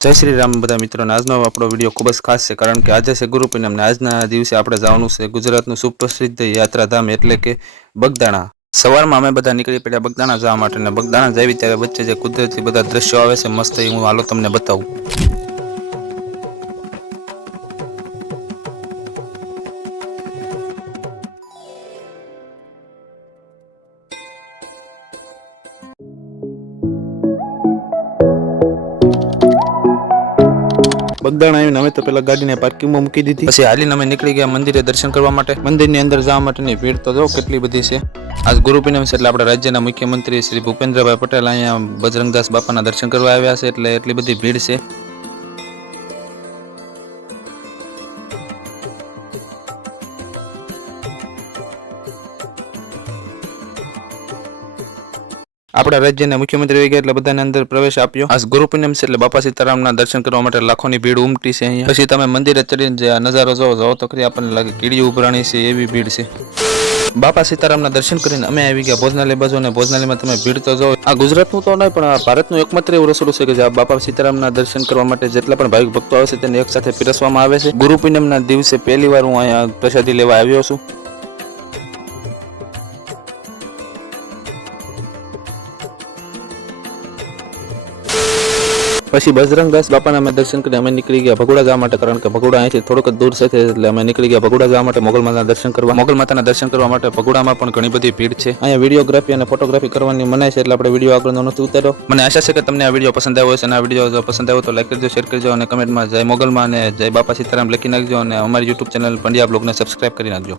જય શ્રી રામ બધા મિત્રોને આજનો આપણો વિડીયો ખૂબ જ ખાસ છે કારણ કે આજે છે ગુરુ પૂનમ ને આજના દિવસે આપણે જવાનું છે ગુજરાતનું સુપ્રસિદ્ધ યાત્રાધામ એટલે કે બગદાણા। સવારમાં અમે બધા નીકળી પડ્યા બગદાણા જવા માટે ને બગદાણા જાવી ત્યારે વચ્ચે જે કુદરતી બધા દ્રશ્યો આવે છે મસ્ત એ હું હાલો તમને બતાવું। બગદાણા આવીને અમે તો પેલા ગાડીને પાર્કિંગમાં મૂકી દીધી, પછી હાલીને અમે નીકળી ગયા મંદિરે દર્શન કરવા માટે। મંદિરની અંદર જવા માટેની ભીડ તો જો કેટલી બધી છે। આજ ગુરુ પૂનમ છે એટલે આપણા રાજ્યના મુખ્યમંત્રી શ્રી ભૂપેન્દ્રભાઈ પટેલ અહીંયા બજરંગદાસ બાપાના દર્શન કરવા આવ્યા છે એટલે એટલી બધી ભીડ છે। આપણા રાજ્યના મુખ્યમંત્રી આવી ગયા એટલે બધાને અંદર પ્રવેશ આપ્યો। આજ ગુરુ પૂનમ છે એટલે બાપા સીતારામના દર્શન કરવા માટે લાખોની ભીડ ઉમટી છે અહીંયા। પછી તમે મંદિરે ચડીને જે નજારો જોવો તો ખરી આપણને લાગે કીડી ઉભરાણી છે એવી ભીડ છે। બાપા સીતારામના દર્શન કરીને અમે આવી ગયા ભોજનાલય બાજુ અને ભોજનાલયમાં તમે ભીડ તો જો આ ગુજરાતનું તો નહીં પણ આ ભારતનું એકમાત્ર એવું રસોડું છે કે જે બાપા સીતારામના દર્શન કરવા માટે જેટલા પણ ભાવિક ભક્તો આવે છે તેને એક સાથે પીરસવામાં આવે છે। ગુરુ પૂનમના દિવસે પહેલી વાર હું અહીંયા પ્રસાદી લેવા આવ્યો છું। પછી બજરંગદાસ બાપાના અમે દર્શન કરી અમે નીકળી ગયા ભગોડા જવા માટે કારણ કે ભગોડા અહીંથી થોડોક જ દૂર છે એટલે અમે નીકળી ગયા ભગોડા જવા માટે મોગલ માતાના દર્શન કરવા। મોગલ માતાના દર્શન કરવા માટે ભગોડામાં પણ ઘણી બધી ભીડ છે। અહીંયા વિડીયોગ્રાફી અને ફોટોગ્રાફી કરવાની મનાય છે એટલે આપણે વિડીયો આગળ નથી ઉતાર્યો। મને આશા છે કે તમને આ વિડીયો પસંદ આવ્યો હશે અને આ વિડીયો જો પસંદ આવ્યો તો લાઈક કરજો, શેર કરજો અને કમેન્ટમાં જય મોગલમાં અને જય બાપા સીતારામ લખી નાખજો અને અમારી યુટ્યુબ ચેનલ પંડ્યા બ્લોગને સબસ્ક્રાઇબ કરી નાખજો।